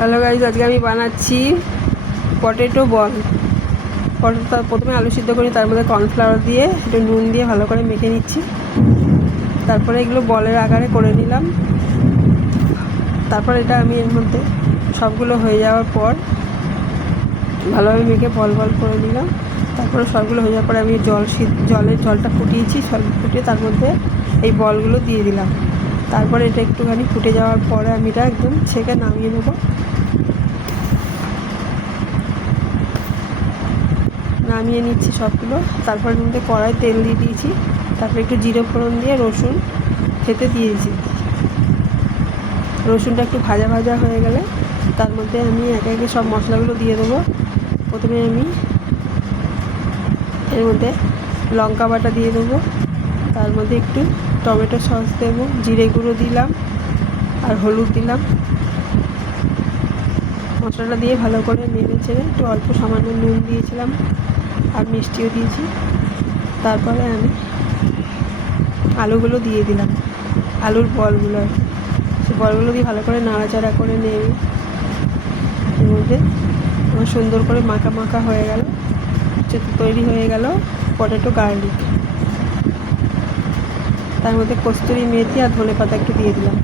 Hello guys, আজকে আমি বানাচ্ছি পটেটো বল। পটেটো প্রথমে আলু সিদ্ধ করি, তার মধ্যে কর্নফ্লাওয়ার দিয়ে একটু নুন দিয়ে ভালো করে মেখে নিচ্ছি। তারপরে এগুলো বলের আকারে করে নিলাম। তারপর এটা আমি এর মধ্যে সবগুলো হয়ে যাওয়ার পর ভালোভাবে মেখে বল বল করে নিলাম। তারপরে সবগুলো হয়ে যাওয়ার পরে আমি জলটা ফুটিয়েছি, ফুটিয়ে তার মধ্যে এই বলগুলো দিয়ে দিলাম। তারপরে এটা একটুখানি ফুটে যাওয়ার পরে আমি এটা একদম ছেঁকে নামিয়ে নেবো। নামিয়ে নিচ্ছি সবগুলো। তারপরে মধ্যে কড়াই তেল দিয়ে দিয়েছি, তারপরে একটু জিরে ফোড়ন দিয়ে রসুন খেতে দিয়েছি। রসুনটা একটু ভাজা ভাজা হয়ে গেলে তার মধ্যে আমি একে একে সব মশলাগুলো দিয়ে দেবো। প্রথমে আমি এর মধ্যে লঙ্কা বাটা দিয়ে দেবো, তার মধ্যে একটু টমেটো সস দেবো, জিরে গুঁড়ো দিলাম আর হলুদ দিলাম। মশলাটা দিয়ে ভালো করে নেড়ে চেড়ে একটু অল্প সামান্য নুন দিয়েছিলাম আর মিষ্টিও দিয়েছি। তারপরে আমি আলুগুলো দিয়ে দিলাম, আলুর বলগুলো, সেই বলগুলো দিয়ে ভালো করে নাড়াচাড়া করে নেড়ে এর মধ্যে আমার সুন্দর করে মাখা মাখা হয়ে গেল। তৈরি হয়ে গেল পটেটো গার্লিক। তার মধ্যে কস্তুরি মেথি আর ধনেপাতা একটু দিয়ে দিলাম।